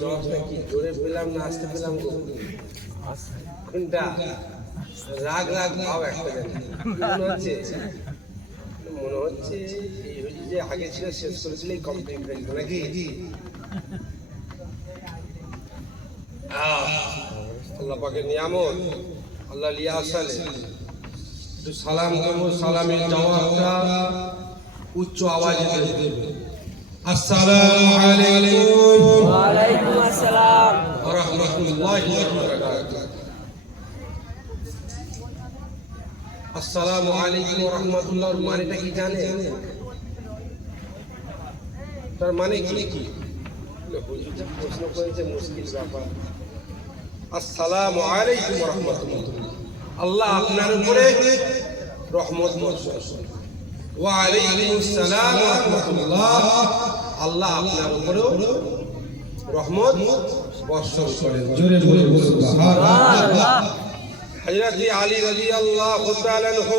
কি জোরে পেলাম না আসতে পেলাম কোনটা রাগ রাগ ভাব একটা মনে হচ্ছে এই যে আগে ছিল শেষ করেছিলেই কমপ্লিট হয়ে গেল নাকি আল্লাহ পাকের নিয়ামত আল্লাহ লিয়া আসালে একটু সালাম দেবো সালামের জবাবটা উচ্চ আওয়াজে দেবে আসসালামু আলাইকুম ওয়া আলাইকুম আসসালাম ওয়া রাহমাতুল্লাহি ওয়া বারাকাতুহু আসসালামু আলাইকুম ওয়া রাহমাতুল্লাহর মানেটা কি জানেন তার মানে কি হুজুর প্রশ্ন করেছে মুশকিল ব্যাপার আসসালামু আলাইকুম ওয়া রাহমাতুল্লাহ আল্লাহ আপনার উপরে রহমত বর্ষণ ওয়া আলাইকুমুস সালাম ওয়া রাহমাতুল্লাহ আল্লাহ আপনার উপরে রহমত বর্ষণ করেন জোরে বলে সুবহানাল্লাহ হযরত আলী রাদিয়াল্লাহু তাআলা আনহু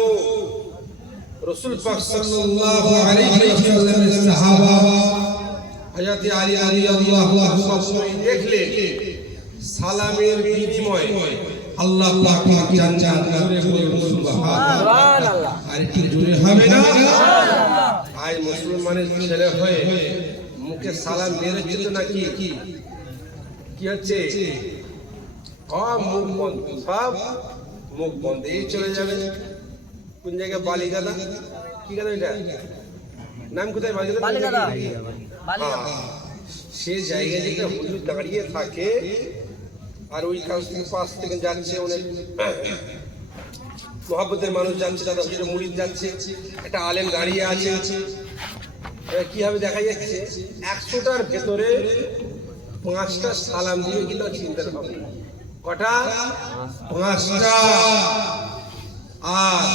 রাসূল পাক সাল্লাল্লাহু আলাইহি ওয়াসাল্লামের সাহাবা হযরত আলী রাদিয়াল্লাহু আনহু দেখলেন সালামের বিনিময়ে আল্লাহ পাক জান্নাত জোরে বলে সুবহানাল্লাহ আর একটু জোরে হবে না সুবহানাল্লাহ আই মুসলমানের ছেলে হয়ে মুখে সালাম বেরোচ্ছে তো নাকি কি হচ্ছে মুখ বন্ধ সব মুখ বন্ধ এই চলে যাবে কোন জায়গায় বালিগাদা কি গাদা এটা নাম কোথায় বালিগাদা সে জায়গায় যেটা হুজুর দাঁড়িয়ে থাকে আর ওই পাশ থেকে যাচ্ছে অনেক মহব্বতের মানুষ যাচ্ছে দাদা হুজুরের মুরিদ যাচ্ছে একটা আলেম দাঁড়িয়ে আছে কিভাবে দেখা যাচ্ছে 100টার ভেতরে 5টা সালাম দিয়ে কিন্তু চিন্তা হবে কটা 5টা আর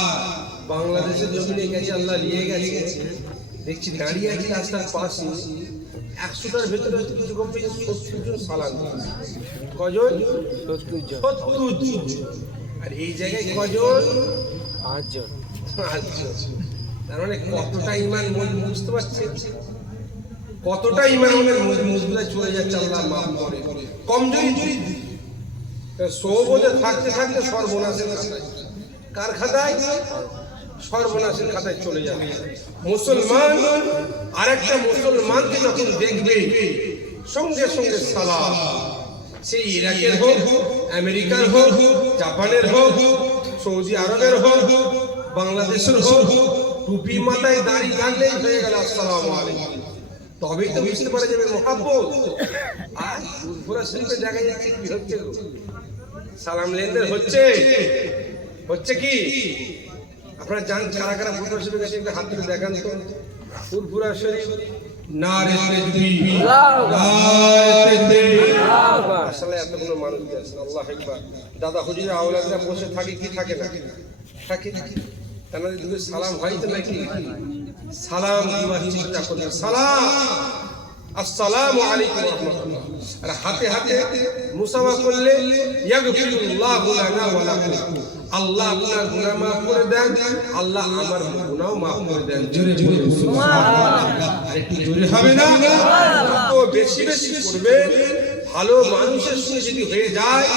বাংলাদেশের জমিনে গেছে আল্লাহ নিয়ে গেছে দেখছি দাঁড়িয়ে আছে রাস্তার পাশে 100টার ভেতরে কিছু কম 70 জন সালাম কজন 70 জন আর এই জায়গায় কজন 5 জন তার মানে কতটা ঈমান বুঝতে পারছেন কতটা ঈমান আমাদের মজবুত চলে যাচ্ছে আল্লাহ মাফ করে কমজোরি সওবতে থাকতে থাকতে সর্বনাশের খাতায় কার খাতায় সর্বনাশের খাতায় চলে যাবে মুসলমান আরেকটা মুসলমানকে যখন দেখবে সঙ্গে সঙ্গে সালাম সেই ইরাকের হোক আমেরিকার হোক জাপানের হোক সৌদি আরবের হোক বাংলাদেশের হোক টুপি মাথায় দাড়ি থাকলেই হয়ে গেল আসসালামু আলাইকুম তবেই তো বুঝতে পারা যাবে মহব্বত আর ফুরফুরা শরীফে দেখা যাচ্ছে কি হচ্ছে সালাম লেনদেন হচ্ছে কি আপনারা জান কারা কারা ফুরফুরা শরীফে গেছে একটু হাত তুলে দেখান তো ফুরফুরা শরীফ নারে তাকবীর নারে তাকবীর আসলে এতগুলো মানুষ আছে আল্লাহু আকবার দাদা হুজুরের আওলাদরা বসে থাকে কি থাকে না থাকে তাহলে দুটো সালাম হয় তো নাকি সালাম দিবার চেষ্টা করবেন সালাম আসসালামু আলাইকুম ওয়া রাহমাতুল্লাহ আর হাতে হাতে মুসাফা করলে ইয়াগফিরুল্লাহু লানা ওয়া লাকুম আল্লাহ আপনার গুনাহ maaf করে দেন আল্লাহ আমার গুনাহও maaf করে দেন জোরে জোরে সুবহানাল্লাহ আর একটু জোরে হবে না সুবহানাল্লাহ তো বেশি বেশি করবে ভালো মানুষের সঙ্গে যদি হয়ে যায়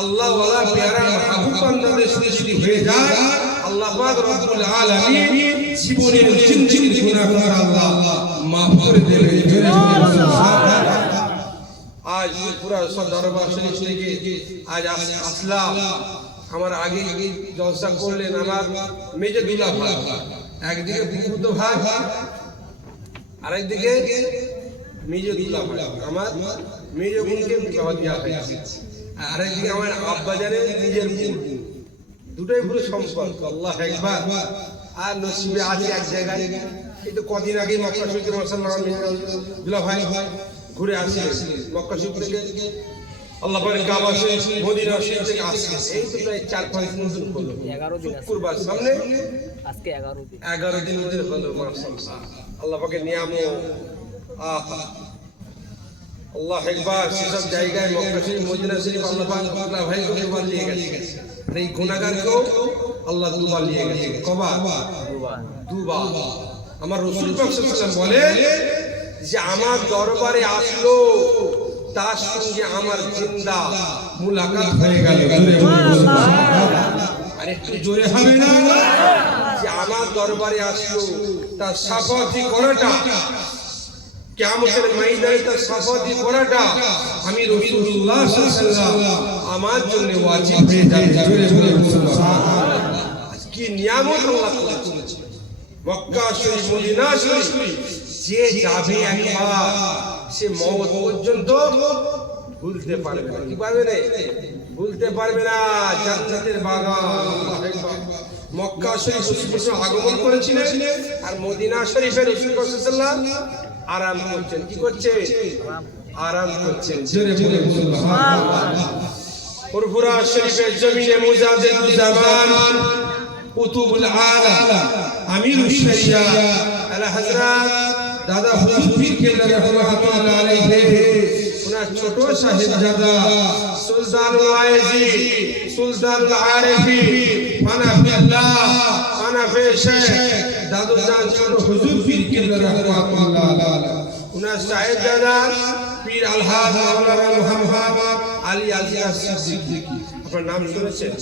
আল্লাহ ওয়ালা প্যারা মাহবুব বান্দাদের সঙ্গে যদি হয়ে যায় আল্লাহ পাক রব্বুল আলামিন জীবনের জিন্দেগির গুনাহগার আল্লাহ maaf করে দেবে জোরে জোরে সুবহানাল্লাহ আজ পুরা দরবার শরীফ থেকে আজ আসলাম আমার আগে জলসা করলেন আমার মেজে দুলা ভাই একদিকে ফুফুতো ভাই আরেকদিকে মেজে দুলা ভাই আমার মেজে বোনকে বিবাহ দেওয়া হয়েছে আরেকদিকে আমার আব্বাজানের নিজের বোন দুটোই পুরো সম্পর্ক আল্লাহ একবার আর নসিবে আছে এক জায়গায় কিন্তু কদিন আগে মক্কা শরীফে মাশাআল্লাহ দুলা ভাই ঘুরে আসে মক্কা শরীফ থেকে আল্লাহ পাকের কাবা শরীফ মদিনা শরীফ থেকে আসে এই তো প্রায় 4-5 দিন হলো 11 দিন শুক্রবার সামনে আজকে 11 দিন হলো মাশাআল্লাহ আল্লাহ পাকের নিয়ামত আহা আল্লাহ একবার সেসব জায়গায় মক্কা শরীফ মদিনা শরীফ আল্লাহ পাক আপনার ভাইকে দুবার নিয়ে গেছে আর এই গুনাহগারকেও আল্লাহ দুবার নিয়ে গেছে কবার দুবার আমার রাসূল পাক সাল্লাল্লাহু আলাইহি ওয়াসাল্লাম বলে যে আমার দরবারে আসলো তার সঙ্গে আমার জিন্দা মুলাকাত হয়ে গেল। আর একটু জোরে হবে না যে আমার দরবারে আসলো তার সাফাতি করাটা, কিয়ামতের ময়দানে তার সাফাতি করাটা আমি রাসূলুল্লাহ সাল্লাল্লাহু আলাইহি ওয়াসাল্লাম আমার জন্য ওয়াজিব হয়ে যাবে। জোরে জোরে সুবহানাল্লাহ। কি নিয়ামত আল্লাহ করেছে। মক্কা শরীফ, মদিনা শরীফ যে যাবে একবার সে মওত পর্যন্ত ভুলতে পারবে না। কি পারবে না? ভুলতে পারবে না। জান্নাতের বাগান। মক্কা শরীফ রাসূল আগমন করেছিলেন আর মদিনা শরীফে রাসূল সাল্লাল্লাহু আলাইহি ওয়াসাল্লাম আরাম করছেন। কি করছে? আরাম করছেন। জোরে বলে সুবহানাল্লাহ। ফুরফুরা শরীফের জমিনে মুজাদ্দিদুল জামান কুতুবুল আলাম আমিরুশ শরিয়া আলা হযরত দাদা হুজুর পীর কেবলা রাহমাতুল্লাহ আলাইহি ওনার ছোট সাহেবজাদা সুলতানুল আয়েজি সুলতানুল আরিফি মানাফিল্লাহ মানাফি শেখ দাদুজান ছোট হুজুর পীর কেবলা রাহমাতুল্লাহ আলাইহি ওনার সাহেবজাদা পীর আলহাজ মাওলানা মুহাম্মদ আলী আজিয়া সিদ্দিকী। আপনার নাম শুনেছেন?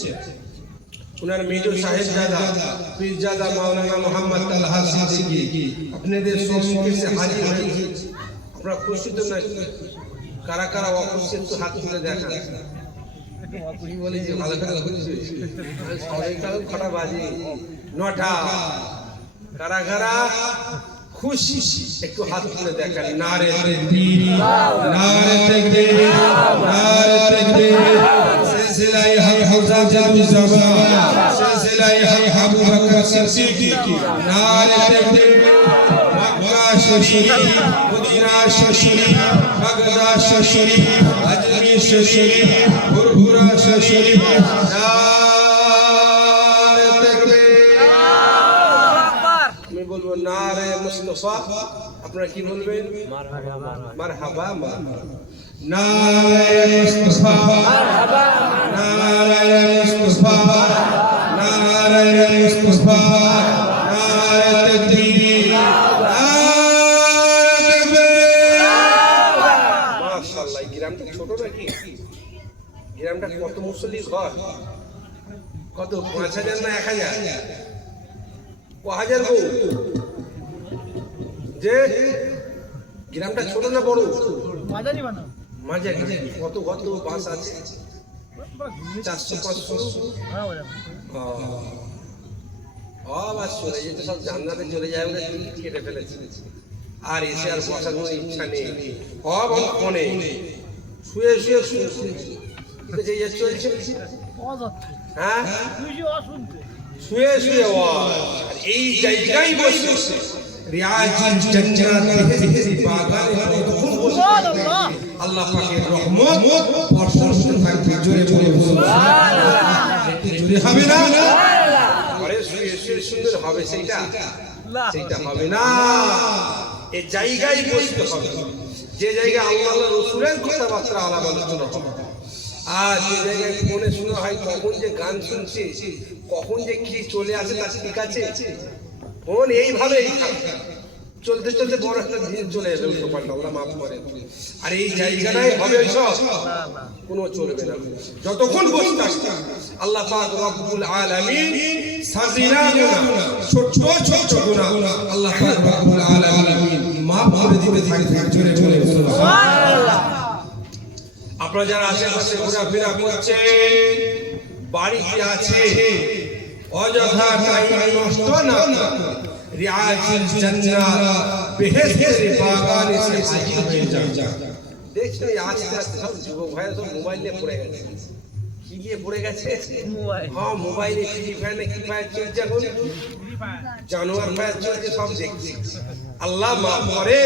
উনার মেজো সাহেবজাদা পীরজাদা মাওলানা মুহাম্মদ তালহা সিদ্দিকী আপনাদের সম্মুখে সে হাজির হয়েছে। আপনারা খুশি তো নাকি? কারা কারা অখুশি একটু হাত তুলে দেখান। অখুশি বলে যে ভালো করে খুশি সবাই কারণ কটা বাজে? 9টা। কারা কারা খুশি একটু হাত তুলে দেখান। নারে তাকবীর, নারে তাকবীর, নারে তাকবীর। সিলসিলায়ে হক হুজাতুল জামান, সিলসিলায়ে হক আবু বকর সিদ্দিক। নারে তাকবীর। মক্কা শরীফ, মদিনা শরীফ, বাগদাদ শরীফ, আজমির শরীফ, ফুরফুরা শরীফ। নারে তাকবীর। আমি বলবো নারে মুস্তাফা, আপনারা কি বলবেন? মারহাবা মারহাবা। নারে মুস্তাফা মারহাবা, নারে মুস্তাফা, নারে মুস্তাফা, নারে তাকবীর, নারে তাকবীর। মাশাআল্লাহ। এই গ্রামটা ছোট নাকি? গ্রামটা কত মুসল্লির ঘর? কত? 5000 না 1000? 1000 গো। যে গ্রামটা ছোট না বড়? মাঝারি বানাও। মাঝারি। কত কত বাস আছে? 400-500। বাস চলে যেতে সব জান্নাতে চলে যায় বলে টিকিট কেটে ফেলেছে। আর এসে আর বসার কোনো ইচ্ছা নেই। ফোনে শুয়ে শুয়ে শুয়ে চলছে। হ্যাঁ, শুয়ে শুয়ে এই জায়গায় বসে রিয়াজুল জান্নাত বেহেশতি বাগানে সুবহানাল্লাহ আল্লাহ পাকের রহমত বর্ষণ হতে থাকবে। জোরে বলে সুবহানাল্লাহ। একটু জোরে হবে না? আরে শুয়ে শুয়ে সুন্দর হবে সেইটা? সেইটা হবে না। এই জায়গায় বসতে হবে যে জায়গায় আল্লাহ রাসূলের কথাবার্তা আলাপ আলোচনা হবে। আর যে জায়গায় ফোনে শোনা হয় কখন যে গান শুনছে, কখন যে কি চলে আসে তার ঠিক আছে? ফোন এইভাবেই চলতে চলতে বড় একটা দিন চলে এলো, আল্লাহ মাফ করেন। আর এই জায়গাটাই হবে সব, কোনো চলবে না যতক্ষণ বসে থাকবে। আল্লাহ পাক রব্বুল আলামিন সাগীরা গুনাহ, ছোট ছোট গুনাহ আল্লাহ পাক রব্বুল আলামিন মাফ করে দিতে থাকবে। জোরে জোরে সুবহানাল্লাহ। আপনারা যারা আশেপাশে ঘোরাফেরা করছেন, বাড়িতে আছে, অযথা টাইম নষ্ট না করে রিয়াজুল জান্নাত বেহেশতের বাগানে সে হাজির হয়ে যান। দেখছেন আস্তে আস্তে সব যুবক ভাইরা সব মোবাইল নিয়ে পড়ে গেছে। কি নিয়ে পড়ে গেছে? মোবাইল। হ্যাঁ, মোবাইলে ফ্রি ফায়ার না কি ফায়ার চলছে, এখন জানোয়ার ফায়ার চলছে, সব দেখছি। আল্লাহ মাফ করে,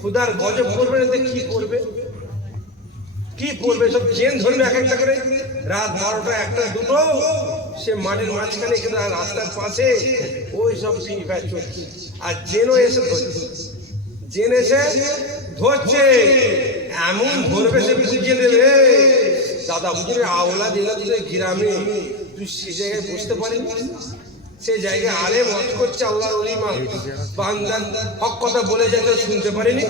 খুদার গজব করবে না। কি করবে? কি করবে? সব চেন ধরবে এক একটা করে। রাত 12টা 1টা 2টো সে মাঠের মাঝখানে রাস্তার পাশে ওই সব ফ্রি ফায়ার চলছে। আর জেনও এসে ধরছে, জেন এসে ধরছে, এমন ধরবে সে বুঝিয়ে দেবে। দাদা হুজুরের আওলা দিলা তুই গ্রামে, তুই সে জায়গায় বুঝতে পারিনি, সে জায়গায় আলেম ওয়াজ করছে, আল্লাহর ওলি বান্দার হক কথা বলে যায়, শুনতে পারিনি।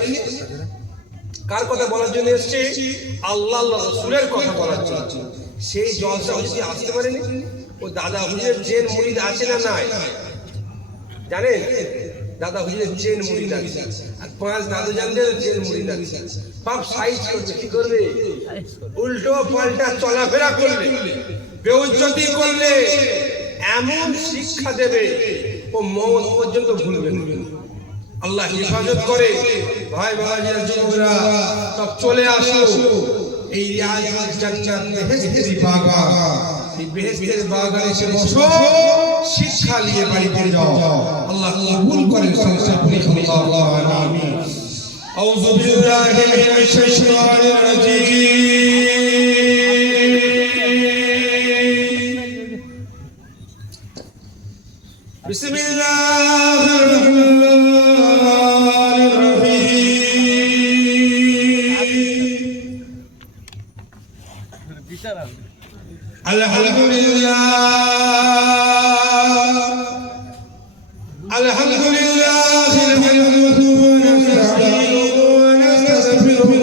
কার কথা বলার জন্য এসেছি? আল্লাহ রাসূলের কথা বলার জন্য। সেই জলসা যদি আসতে পারেনি, ও দাদা হুজুরের চেন মুরিদ আছে না নাই জানেন? দাদা হুজুরের চেন মুরিদ আছে, আর 5 দাদু জানদের চেন মুরিদ আছে। সব সাইজ করবে, কি করবে? উল্টো পাল্টা চলাফেরা করলে, বেইজ্জতি করলে এমন শিক্ষা দেবে ও মওত পর্যন্ত ভুলবে না। আল্লাহ হেফাজত করে। ভাই বাবাজিরা, যুবকরা সব চলে আসো। এই রিয়াজুল জান্নাত বেহেশতের বাগান, এই বেহেশতের বাগানে এসে বসো, শিক্ষা নিয়ে বাড়িতে যাও। আল্লাহ কবুল করে। আল্লাহু আমিন। আউযু বিল্লাহি মিনাশ শাইতানির রাজীম। বিসমিল্লাহির রহমানির রহিম। আলহামদুলিল্লাহ আলহামদুলিল্লাহ নাহমাদুহু ওয়া নাস্তাঈনুহু ওয়া নাস্তাগফিরুহু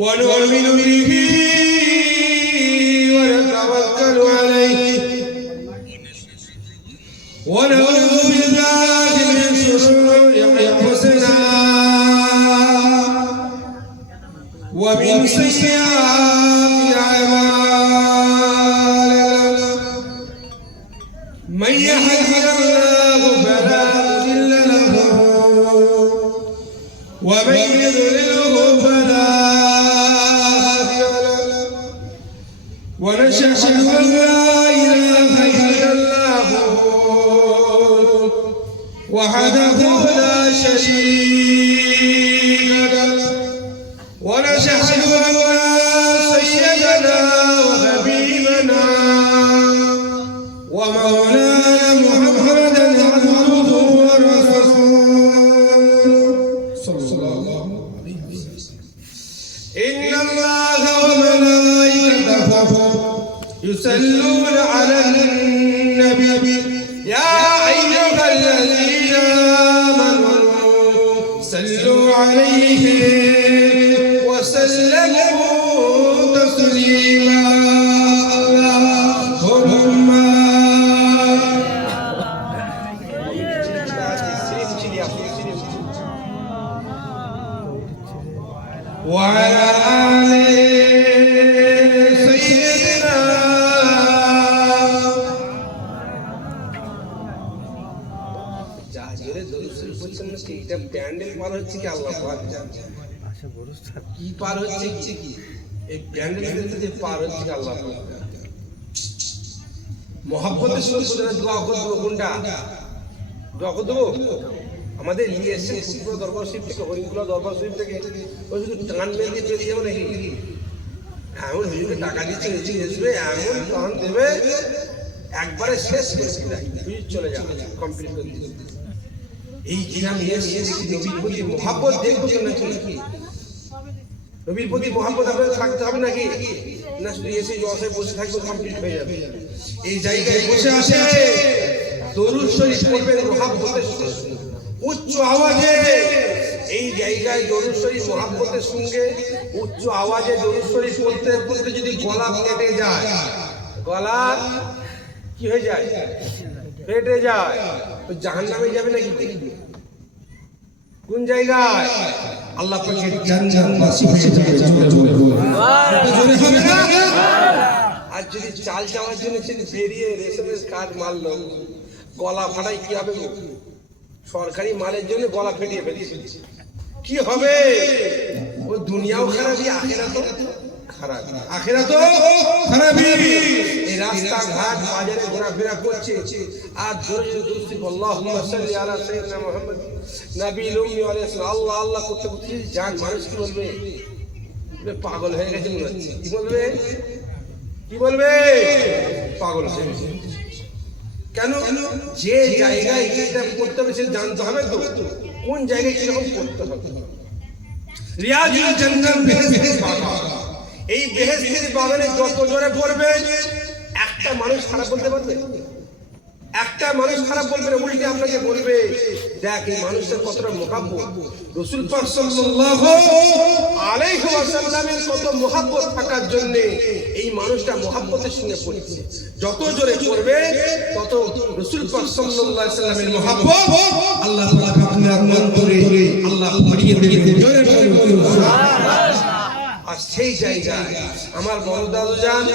ওয়া নু'মিনু বিহি ওয়া নাতাওয়াক্কালু আলাইহি ওয়া না'উযু বিল্লাহি মিন শুরুরি আনফুসিনা ওয়া মিন sayyi'ati a'malina man yahdihillahu fala mudilla lahu wa man yudlilhu fala hadiya lahu wa nashhadu an la ilaha illallah wahdahu la sharika lahu ونشهد أن سيدنا وحبيبنا ومولانا محمدا عبده ورسوله صلى الله عليه وسلم. إن الله وملائكته يصلون على النبي يا أيها الذين آمنوا صلوا عليه وسلموا تسليما. اللهم وعلى آل سيدنا জাহাজের দরুদ শরীফ বলছেন না, এটা প্যান্ডেল পার হচ্ছে কি আল্লাহ পাক জানে। কি পার হচ্ছে কি? এই প্যান্ডেলের মধ্যে পার হচ্ছে কি আল্লাহ পাক। মহব্বতের সঙ্গে দোয়া করবো, কোনটা দোয়া করবো? আমাদের নিয়ে এসে ফুটবল দরবার শরীফ থেকে, হরিণকুলা দরবার শরীফ থেকে ওই শুধু টান মেরে পেরিয়ে যাবো নাকি? এমন হুজুরকে টাকা দিচ্ছে, এসবে এমন টান দেবে একবারে শেষ করে চলে যাবে, কমপ্লিট করে দিতে। এই জিনাম নিয়ে এসে নবীর প্রতি মহব্বত দেখবো তো নাকি? নবীর প্রতি মহব্বত আপনাদের থাকতে হবে নাকি? না শুধু এসে জলসায় বসে থাকবে, কমপ্লিট হয়ে যাবে? এই জায়গায় বসে আসে দরুদ শরীফ পড়বেন মহব্বতের সঙ্গে, উচ্চ আওয়াজে। এই জায়গায় দরুদ শরীফ মহব্বতের সঙ্গে উচ্চ আওয়াজে দরুদ শরীফ পড়তে পড়তে যদি গলা কেটে যায়, গলা কি হয়ে যায়? ফেটে যায়। ওই জাহান্নামে যাবে নাকি? কোন জায়গায়? আল্লাহ পাকের জান্নাতবাসী হয়ে যাবে। জোরে হবে না? আর যদি চাল চাওয়ার জন্য বেরিয়ে রেশনের কার্ড মারলো, গলা ফাটাই, কি হবে? সরকারি মালের জন্য গলা ফেটিয়ে ফেলেছে, কি হবে? ও দুনিয়াও খারাপই, আখিরাতও খারাপ। আখিরাতও খারাপই। এই রাস্তাঘাট বাজারে ঘোরাফেরা করছে আর জোরে জোরে দুরূদ শরীফ আল্লাহুম্মা সাল্লি আলা সাইয়্যিদিনা মুহাম্মদ নবিয়্যিল উম্মি আলাইহিস সালাম, আল্লাহ আল্লাহ করতে করতে জান মানুষ কি বলবে? পাগল হয়ে গেছে মনে হচ্ছে। কি বলবে? কি বলবে? পাগল হয়ে গেছে। কেন? যে জায়গায় যেটা করতে হবে সে জানতে হবে তো কোন জায়গায় কিরকম করতে হবে। রিয়াজুল জান্নাত বেহেশতের বাগান। এই বেহেশতের বাগানে যত জোরে পড়বে একটা মানুষ খারাপ বলতে পারবে? একটা মানুষ খারাপ বলবে না, উল্টে আপনাকে বলবে দেখ এই মানুষটার কতটা মহাব্বত, রাসূল পাক সাল্লাল্লাহু আলাইহি ওয়াসাল্লামের কত মহাব্বত থাকার জন্য এই মানুষটা মহাব্বতের সঙ্গে পড়ছে। যত জোরে পড়বে তত রাসূল পাক সাল্লাল্লাহু আলাইহি ওয়াসাল্লামের মহাব্বত আল্লাহ পাক আপনার অন্তরে আল্লাহ ভরিয়ে দেবে। জোরে বলুন সুবহানাল্লাহ। আর সেই জায়গায় আমার বড় দাদু জান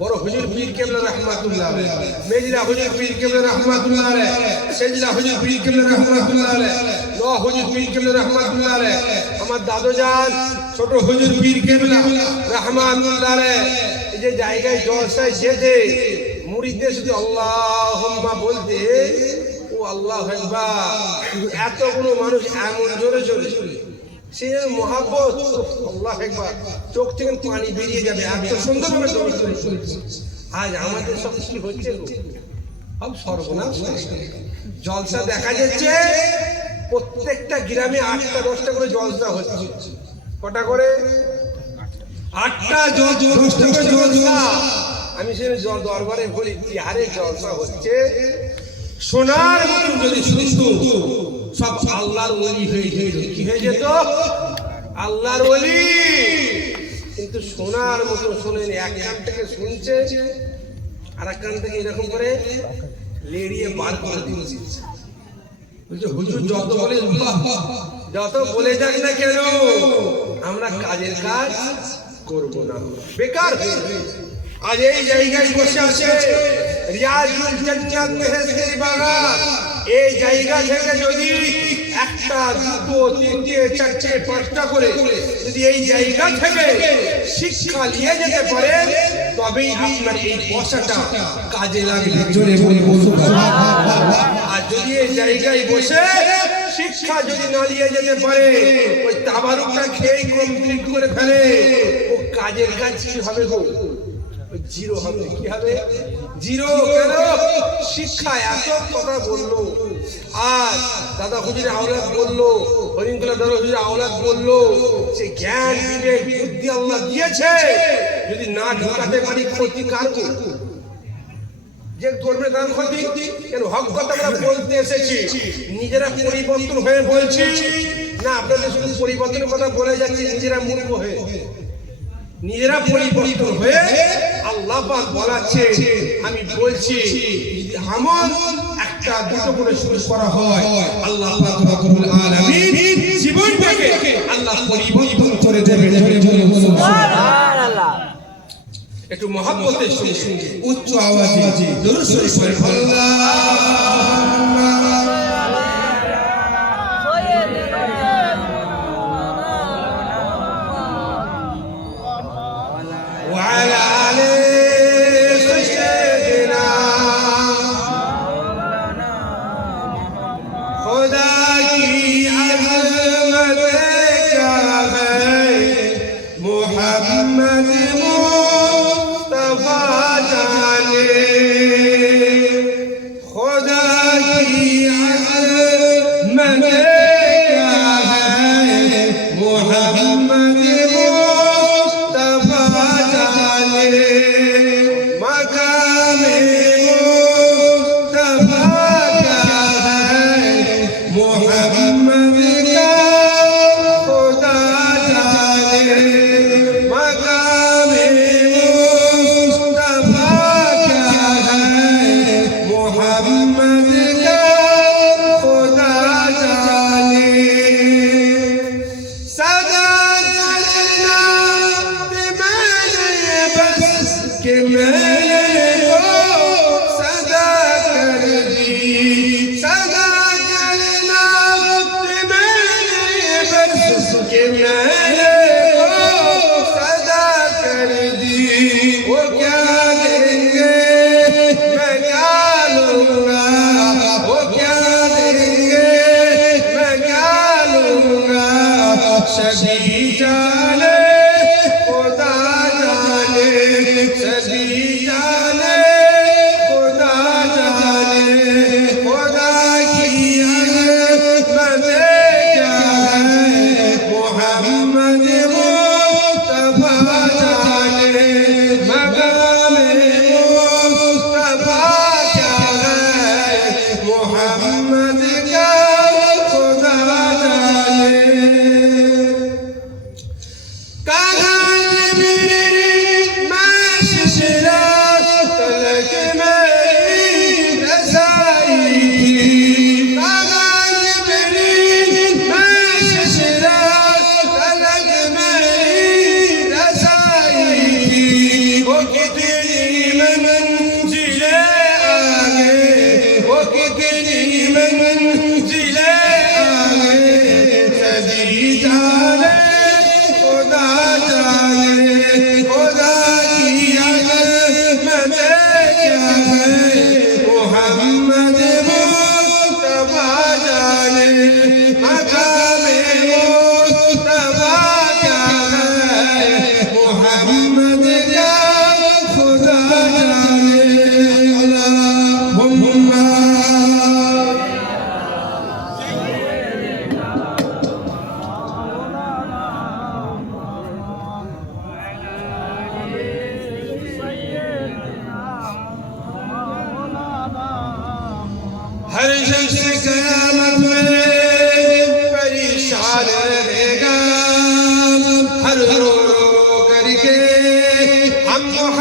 বড় হুজুর পীর কেবলা রাহমাতুল্লাহ আলাইহি, মেজরা হুজুর পীর কেবলা রাহমাতুল্লাহ আলাইহি, সেজরা হুজুর পীর কেবলা রাহমাতুল্লাহ আলাইহি, নো হুজুর পীর কেবলা রাহমাতুল্লাহ আলাইহি, আমার দাদু জান ছোট হুজুর পীর কেবলা রাহমাতুল্লাহ আলাইহি এই যে জায়গায় জলসায় যেতে মুরিদদের শুধু আল্লাহুম্মা বলতে ও আল্লাহু আকবার, এতগুলো মানুষ এমন জোরে জোরে সে মহাব্বত আল্লাহু আকবার, চোখ থেকে পানি বেরিয়ে যাবে, এত সুন্দরভাবে চলছে। আজ আমাদের সব কি হচ্ছে সব সর্বনাশ। জলসা দেখা যাচ্ছে প্রত্যেকটা গ্রামে 8টা 10টা করে জলসা হচ্ছে। কটা করে? 8টা 10টা করে জলসা। আমি সে দরবারে বলি কি আরে জলসা হচ্ছে, সোনার মতো যদি শুনতো সব আল্লাহর ওলি হয়ে যেত। কি হয়ে যেত? আল্লাহর ওলি। কিন্তু সোনার মতো শোনেন, এক কান থেকে শুনছে আর এক কান থেকে এরকম করে লেড়িয়ে বার করে দিচ্ছে। বলছে হুজুর যত বলে যাক না কেন আমরা কাজের কাজ করব না, বেকার। আজ এই জায়গায় বসে আছে রিয়াজুল জান্নাত মেহেশতের বাগান, এই জায়গা থেকে যদি 1টা 2টো 3টে 4টে 5টা করে যদি এই জায়গা থেকে শিক্ষা নিয়ে যেতে পারে তবেই আপনার এই বসাটা কাজে লাগবে। জোরে বলুন সুবহানাল্লাহ। আর যদি এই জায়গায় বসে শিক্ষা যদি না নিয়ে যেতে পারে, ওই তাবারুকটা খেয়ে কমপ্লিট করে ফেলে, ও কাজের কাজ কি হবে গো? জিরো হবে। কি হবে? জিরো। কেন? শিক্ষা এত কথা বললো, আর দাদা হুজুর আওলাদ বললো, হরিমকুলা দাদা হুজুর আওলাদ বললো, সে জ্ঞান বিবেক বুদ্ধি আল্লাহ দিয়েছে, যদি না ঢোকাতে পারি ক্ষতি কার? যে করবে তার ক্ষতি। কেন? হক কথা আমরা বলতে এসেছি, নিজেরা পরিবর্তন হয়ে বলছি না, আপনাদের শুধু পরিবর্তনের কথা বলে যাচ্ছি নিজেরা মূর্খ হয়ে। নিজেরা পরিবর্তন হয়ে আল্লাহ পাক বলাচ্ছে, আমি বলছি আমল 1টা 2টো করে শুরু করা হয়, আল্লাহ পাক রব্বুল আলামিন জীবনটাকে আল্লাহ পরিবর্তন করে দেবেন। সুবহানাল্লাহ। একটু মহব্বতের সঙ্গে উচ্চ আওয়াজে দরুদ শরীফ পড়ুন। আল্লাহুম্মা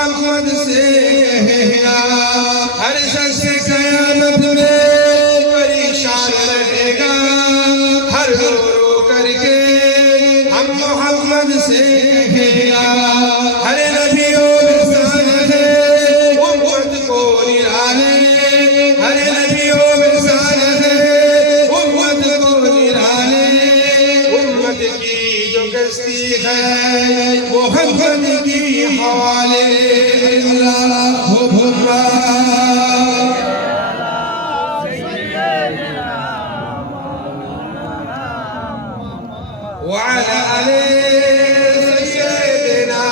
मोहम्मद से कहना हर शख्स क़यामत में परेशान रहेगा हर रो रो करके हम मोहम्मद से कहना हर नबियों में शान है उम्मत को निराले हर नबियों में शान है उम्मत को निराले उम्मत की जो कश्ती है मोहम्मद की हवाले وعلى آل سيدنا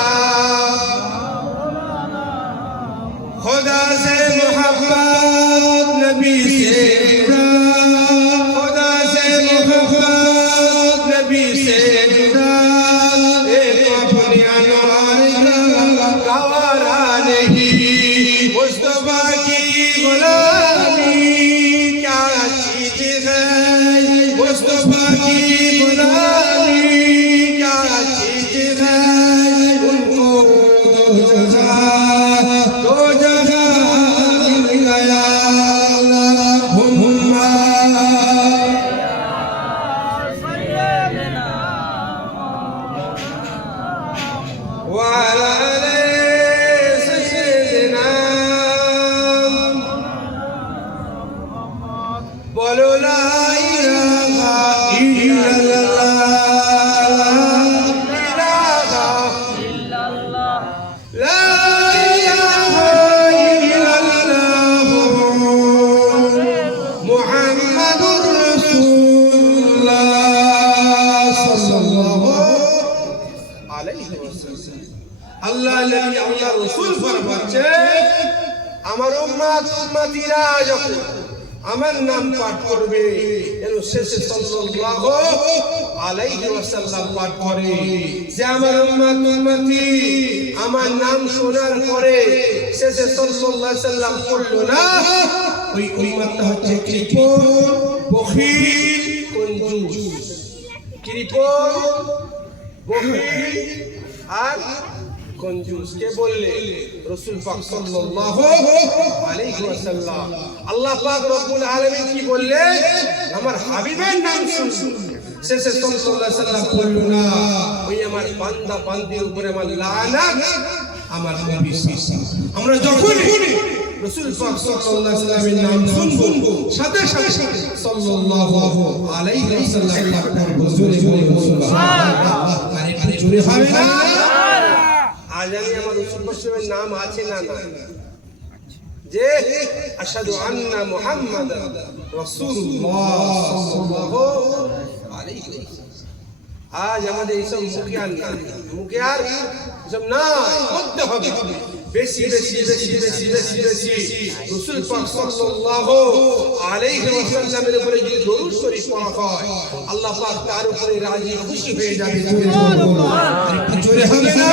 खुदा से मोहब्बत नबी से जुदा खुदा से मोहब्बत नबी से जुदा एक अपने अनवार का गवारा नहीं मुस्तफा की गुलामी क्या चीज है मुस्तफा की गुलामी क्या चीज है उनको दो जगह मिल गया وعلى آل سيدنا बोलो ला इलाहा इल्लल्लाह ला इलाहा इल्लल्लाह मुहम्मदुर रसूलुल्लाह सल्लल्लाहु अलैहि वसल्लम আল্লাহ নবী আল্লাহ রাসূল ফরমাচ্ছে আমার উম্মতিরা যখন আমার নাম পাঠ করবে এর শেষে সাল্লাল্লাহু আলাইহি ওয়াসাল্লাম পাঠ করে যে আমার উম্মতি আমার নাম শোনার পরে শেষে সাল্লাল্লাহু আলাইহি ওয়াসাল্লাম পড়লো না ওই উম্মতটা হচ্ছে কৃপণ বখিল কঞ্জুস কৃপণ বখিল আর कंजूस के बोलले रसूल पाक सल्लल्लाहु अलैहि वसल्लम अल्लाह पाक रब्बुल आलमीन की बोलले আমার হাবিবের নাম শুনছো শেষে সাল্লাল্লাহু আলাইহি ওয়াসাল্লাম বলল না ওই আমার বান্দা বান্দির উপরে আমার লানাত আমার নবী সাল্লাল্লাহু আমরা যখনই রাসূল পাক সাল্লাল্লাহু আলাইহি ওয়াসাল্লামের নাম শুনবো সাথে সাথে সাল্লাল্লাহু আলাইহি ওয়াসাল্লাম পড়ব জোরে বলুন সুবহানাল্লাহ আর একটু জোরে হবে না আজানি আমার রাসূল পাকের নাম আছে না না যে আশহাদু আন্না মুহাম্মাদান রাসূলুল্লাহ সাল্লাল্লাহু আলাইহি ওয়াসাল্লাম আজ আমাদের এইসব মুখে আর সব নাই করতে হবে বেশি বেশি বেশি বেশি বেশি বেশি রাসূল পাক সাল্লাল্লাহু আলাইহি ওয়াসাল্লামের উপরে যদি দরুদ শরীফ পড়া হয় আল্লাহ পাক তার উপরে রাজি খুশি হয়ে যাবে জোরে হবে না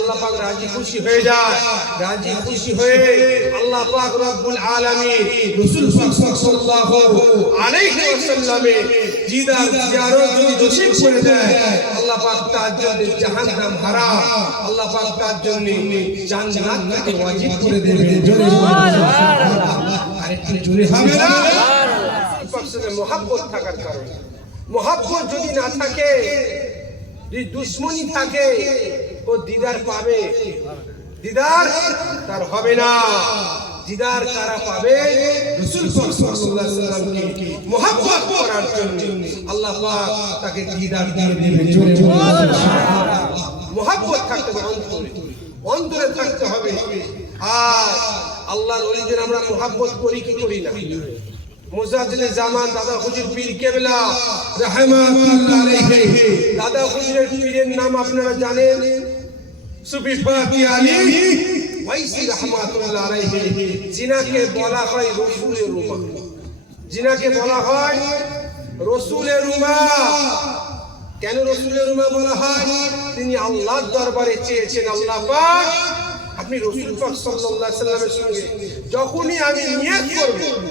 আল্লাহ পাক রাজি খুশি হয়ে যায় রাজি খুশি হয়ে আল্লাহ পাক রব্বুল আলামিন রাসূল পাক সাল্লাল্লাহু আলাইহি ওয়াসাল্লামে জিদার জিয়ারত যদি নসিব করে দেয় আল্লাহ পাক তার জন্য জাহান্নাম হারাম আল্লাহ পাক তার জন্য জান্নাতকে ওয়াজিব করে দেবে জোরে সুবহানাল্লাহ আরেকটু জোরে হবে না পাক সাথে মহব্বত থাকার কারণে মহব্বত যদি না থাকে যদি দুশমনি থাকে ও দিদার পাবে দিদার তার হবে না দিদার কারা পাবে রাসূল পাক সাল্লাল্লাহু আলাইহি ওয়াসাল্লামকে মহব্বত করার জন্য আল্লাহ পাক তাকে দিদার দিয়ে দেবে জোরে সুবহানাল্লাহ মহব্বত থাকতে হবে অন্তরে অন্তরে থাকতে হবে আর আল্লাহর ওলিদের আমরা মহব্বত করি কি করি না মুজাদ্দিদে জামান দাদা হুজুর পীর কেবলা রাহমাতুল্লাহ আলাইহি দাদা হুজুরের পীরের নাম আপনারা জানেন সুফি ফাতি আলী ওয়াইসি রাহমাতুল্লাহ আলাইহি জিনাকে বলা হয় রাসূলের রুমা জিনাকে বলা হয় রাসূলের রুমা কেন রাসূলের রুমা বলা হয় তিনি আল্লাহর দরবারে চেয়েছেন আল্লাহ পাক আপনি রাসূল পাক সাল্লাল্লাহু আলাইহি ওয়াসাল্লামের সঙ্গে যখনই আমি নিয়ত করব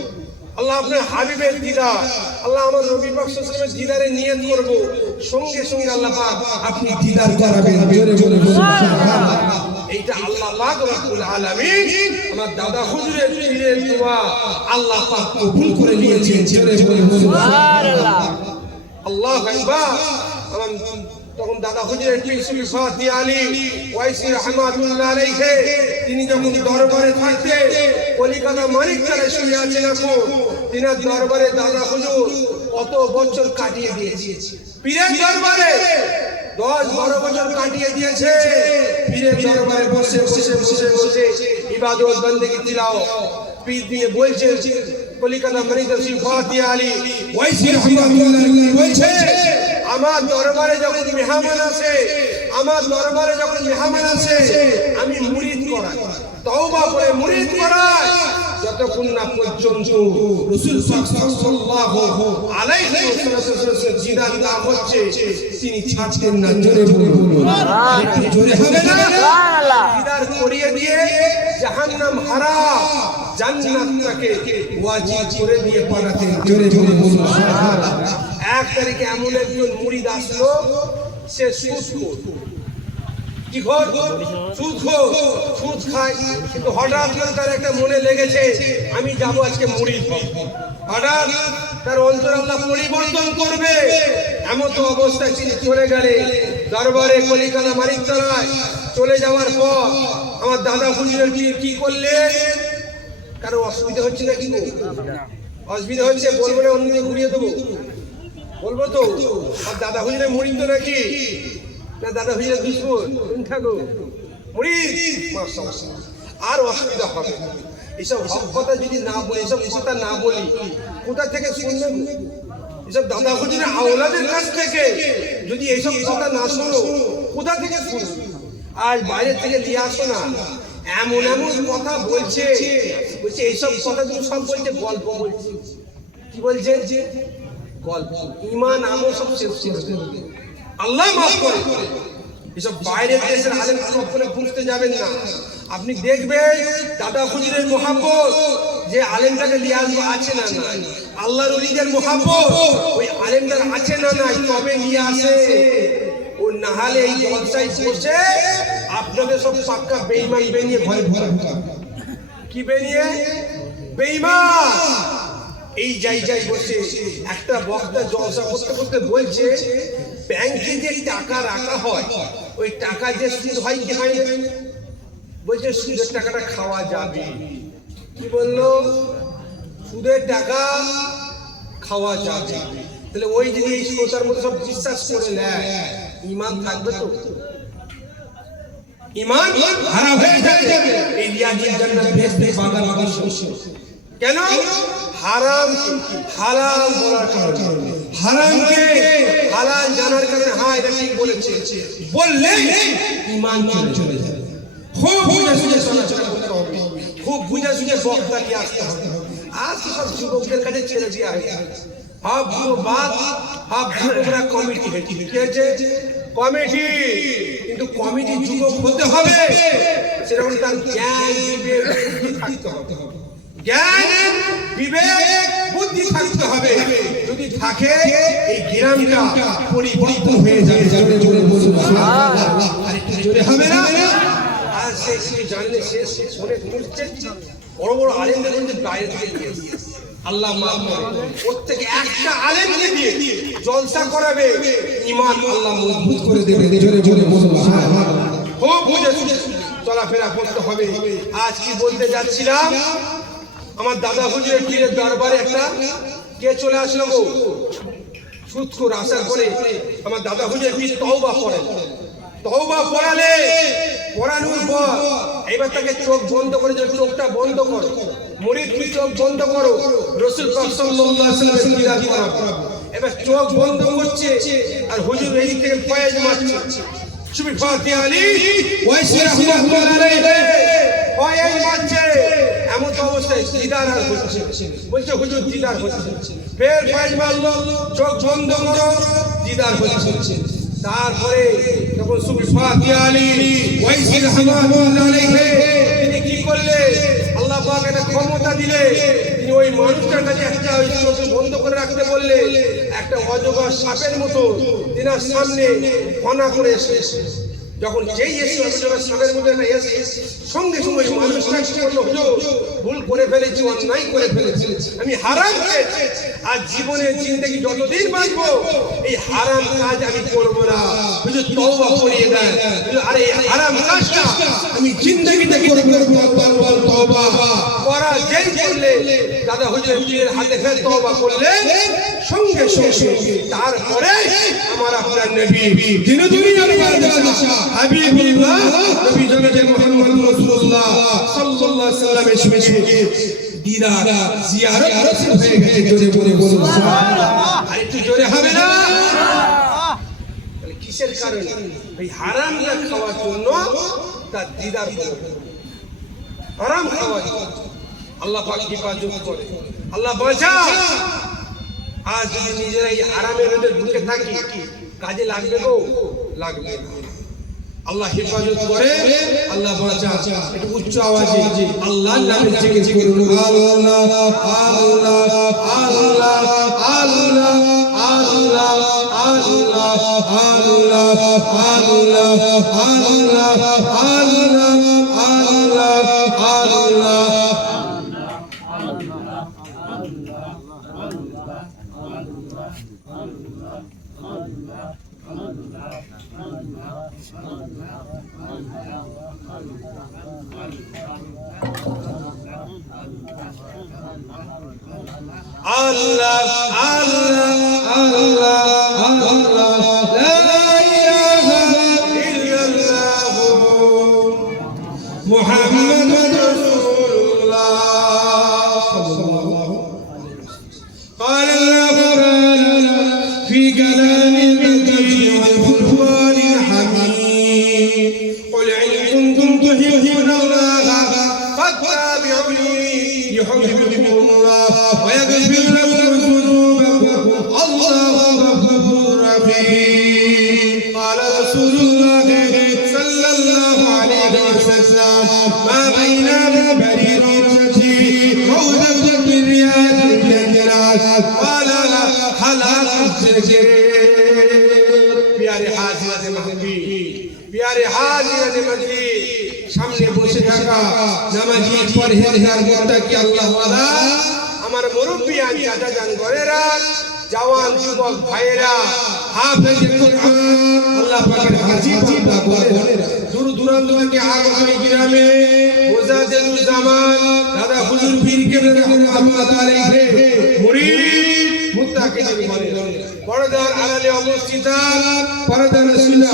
আল্লাহ আপনার হাবিবের দিদার আল্লাহ আমার নবী পাক সাল্লাল্লাহু আলাইহি ওয়াসাল্লামের দিদারে নিয়ত করব সঙ্গে সঙ্গে আল্লাহ পাক আপনি দিদার করাবেন জোরে বলে সুবহানাল্লাহ এইটা আল্লাহ পাক রব্বুল আলামিন আমার দাদা হুজুরের পীরের দোয়া আল্লাহ পাক কবুল করে নিয়েছেন। জোরে বলে সুবহানাল্লাহ। আল্লাহু আকবার। আমার তখন দাদা হুজুরের পীর সুফি ফাতি আলী ওয়াইসি রাহমাতুল্লাহ আলাইহি তিনি যখন দরবারে থাকতেন কলিকাতা মানিকতলায় শুয়ে আছেন এখন তিনার দরবারে দাদা হুজুর কত বছর কাটিয়ে দিয়েছে পীরের দরবারে 10-12 বছর কাটিয়ে দিয়েছে পীরের দরবারে বসে বসে বসে বসে ইবাদত বندگی তিলাওয়াত পীর দিয়ে বলছে কলিকাতা মানিকতলা সুফি ফাতি আলী ওয়াইসি রাহমাতুল্লাহ আলাইহি বলছে আমার দরবারে যখন মেহমান আসে আমি মুরিদ করাই তওবা করে মুরিদ করাই যতক্ষণ না পর্যন্ত রাসূল পাক সাল্লাল্লাহু আলাইহি ওয়াসাল্লাম জিনাত না হচ্ছে তিনি ছাড়তেন না। জোরে বলুন সুবহানাল্লাহ। জোরে হবে না সুবহানাল্লাহ। জিনাত করিয়ে দিয়ে জাহান্নাম হারাম জান্নাতকে ওয়াজিব করে দিয়ে পাঠাতেন। জোরে বলুন সুবহানাল্লাহ। এক তারিখে এমন একজন মুরিদ আসলো সে সুদখোর কি ঘর সুদ খায় কিন্তু হঠাৎ করে তার একটা মনে লেগেছে আমি যাব আজকে মুরিদ হব। হঠাৎ তার অন্তর আল্লাহ পরিবর্তন করবে এমন তো অবস্থায় তিনি চলে গেলে দরবারে কলিকাতা মানিকতলায় চলে যাওয়ার পর আমার দাদা হুজুরের কি করলে কারো অসুবিধা হচ্ছে না কি অসুবিধা হচ্ছে বলবো না অন্যদিকে ঘুরিয়ে দেবো বলবো তো আর দাদা হুজুরের মুরিদ তো নাকি না দাদা হুজুরের দুশমন কোন ঠাকুর মুরিদ মাশাআল্লাহ আর অসুবিধা হবে এইসব হক কথা যদি না বলি এসব কথা না বলি কোথা থেকে শুনবেন এসব দাদা হুজুরের আওলাদের কাছ থেকে যদি এইসব কথা না শোনো কোথা থেকে শুনবে আজ বাইরে থেকে নিয়ে আসো না এমন এমন কথা বলছে এইসব কথা তুমি সব বলছে গল্প বলছে কি বলছে গল্প ঈমান আমল সব শেষ করে আল্লাহ মাফ করে এসব বাইরের দেশের আলেম সবগুলো বুঝতে যাবেন না আপনি দেখবেন দাদা হুজুরের মহব্বত যে আলেমটাকে নিয়ে আসবো আছে না নাই আল্লাহর ওলিদের মহব্বত ওই আলেমটার আছে না নাই তবে নিয়ে আসে ও না হলে এই জলসায় বসে আপনাদের সব পাক্কা বেঈমান বেরিয়ে ভয় ভয় কি বেরিয়ে বেঈমান এই জায়গায় বসে একটা বক্তা জলসা করতে করতে বলছে ব্যাংকে যে টাকা রাখা হয় ওই টাকা যে সুদ হয় কি হয় বলছে সুদের টাকাটা খাওয়া যাবে কি বললো সুদের টাকা খাওয়া যাবে তাহলে ওই যদি এই শ্রোতার মধ্যে সব বিশ্বাস করে নেয় ঈমান থাকবে তো ঈমান হারা হয়ে যাবে এই রিয়াজির জান্নাত বেহেশতে বাগান বাগান শস্য কেন হারাম হালাল বলার কারণে হারামকে হালাল জানার কারণে হ্যাঁ এটা ঠিক বলেছে বললে ঈমান চলে যাবে খুব বুঝে শুনে চলাচল করতে হবে খুব বুঝে শুনে বক্তা নিয়ে আসতে হবে আজ তো সব যুবকদের কাছে ছেড়ে দেওয়া হয়েছে হাফ বাদ হাফ যুবকরা কমিটি হয়েছে কমিটি কিন্তু কমিটি যুবক হতে হবে সেরকম তার জ্ঞান বিবেক থাকতে হবে জ্ঞান বিবেক বুদ্ধি থাকতে হবে যদি থাকে এই গ্রামটা পরিবর্তন হয়ে যাবে জোরে জোরে বলুন সুবহানাল্লাহ আরেকটু জোরে হবে না আর সে কি জানলে শেষ শুনে করছে বড় বড় আলেমদের মধ্যে বাইরে থেকে নিয়ে আল্লাহ মাফ করে প্রত্যেকে একটা আলেমকে দিয়ে জলসা করাবে ঈমান আল্লাহ মজবুত করে দেবে জোরে জোরে বলুন সুবহানাল্লাহ খুব বুঝে শুনে চলাফেরা করতে হবে আজ কি বলতে যাচ্ছিলাম আমার দাদা হুজুরের পীরের দরবারে একটা কে চলে আসলো গো সুদখোর আসার পরে আমার দাদা হুজুরের পীর তওবা পড়েন তওবা পড়ালে পড়ানোর পর এবার তাকে চোখ বন্ধ করে যে চোখটা বন্ধ করো মুরিদ কি চোখ বন্ধ করো রাসূল পাক সাল্লাল্লাহু আলাইহি ওয়াসাল্লামের দিদার করাবো এবার চোখ বন্ধ করছে আর হুজুর এই থেকে ফয়েজ মারছে সুফি ফাতি আলী ওয়াইসি রাহমাতুল্লাহ আলাইহি ফয়েজ মারছে এমন তো অবস্থায় দিদার আর হচ্ছে বলছে হুজুর দিদার হচ্ছে ফের ফয়েজ মারলো চোখ বন্ধ করো দিদার হচ্ছে তারপরে যখন সুফি ফাতি আলী ওয়াইসি রাহমাতুল্লাহ আলাইহি তিনি কি করলে আল্লাহ পাক একটা ক্ষমতা দিলে তিনি ওই মানুষটার কাছে একটা ওই চোখ বন্ধ করে রাখতে বললে একটা অজগর সাপের মতো তিনার সামনে ফনা করে এসে যখন যেই এসে সাদের মধ্যে একটা এসে সঙ্গে সঙ্গে মানুষটা কি বললো, হুজুর ভুল করে ফেলেছি, অন্যায় করে ফেলেছি, আমি হারাম খেয়েছি, আর জীবনে জিন্দেগি যতদিন বাঁচবো এই হারাম কাজ আমি করবো না। হুজুর তওবা করিয়ে দেন, আরে এই হারাম কাজটা আমি জিন্দেগিতে করবো না, তওবা করা যেই করলে দাদা হুজুরের হাতে ফের তওবা করলে সঙ্গে সঙ্গে তারপরে আমার আপনার নবী দিন দুনিয়ার বাদশা হাবিবুল্লাহ নবী জনাবে মুহাম্মদ রাসূলুল্লাহ সাল্লাল্লাহু আলাইহি ওয়াসাল্লাম এসে দিদার জিয়ারত হয়ে গেছে। জোরে বলে বলুন সুবহানাল্লাহ। আর একটু জোরে হবে না? তাহলে কিসের কারণে? এই হারামটা খাওয়ার জন্য তার দিদার হলো। হারাম খাওয়া আল্লাহ পাক হেফাজত করে, আল্লাহ বাঁচায়। আজ যদি নিজেরা এই হারামের মধ্যে ঢুকে থাকি কাজে লাগবে গো? লাগবে না। আল্লাহ হেফাজত করে, আল্লাহ বাঁচায়। একটু উচ্চ আওয়াজে আল্লাহর নামে জিকির করুন, আল্লাহ আল্লাহ আল্লাহ আল্লাহ আল্লাহ আল্লাহ আল্লাহ আল্লাহ আল্লাহ আল্লাহ আল্লাহ। Allah, Allah, Allah, Allah, la ilaha illallah, Muhammadur Rasulullah. Qala Allah fi kalamil majid wal qur'anil hamid. Qul in kuntum tuhibbuna Allah fattabi'uni yuhibbukum Allah wa yaghfir lakum dhunubakum. Allahu ghafurur rahim. Qala Rasulullah sallallahu alayhi wa sallam ma bayna barirati rawdatun min riyadil jannah wala halaqat zikr. प्यारे हाजिर महबी, प्यारे हाजिर महबी, সামনে বসে থাকা নামাজি পরহেজগার মুত্তাকি আল্লাহ ওয়ালা আমার মুরব্বিয়ান চাচা জান ঘরেরা, জওয়ান যুবক ভাইয়েরা, হাফেজে কুরআন আল্লাহ পাকের হাজি বান্দা ঘরেরা, দূর দূরান্ত থেকে আগমী গ্রামে মুজাদ্দিদুল জামান দাদা হুজুর পীর কেবলা রাহমাতুল্লাহ আলাইহি মুরিদ মুত্তাকিদের ঘরেরা, পর্দার আড়ালে অবস্থিত পর্দার সিনা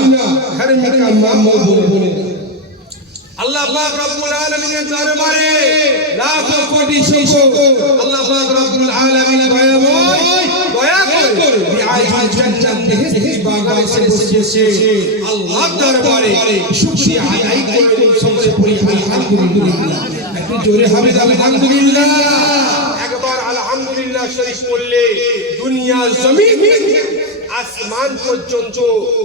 ধার্মিক আম্মা বলে আল্লাহ পাক রব্বুল আলামিনের দরবারে লাখো কোটি শুকর। আল্লাহ পাক রব্বুল আলামিন দয়া করে বিআইজুল জান্নাত বেহেশতি বাগানে এসে বসেছে আল্লাহর দরবারে শুকরিয়া আদায় করে সকলে পড়ি আলহামদুলিল্লাহ। একটু জোরে হবে আলহামদুলিল্লাহ। একবার আলহামদুলিল্লাহ শরীফ পড়লে দুনিয়া জমিন আসমান পর্যন্ত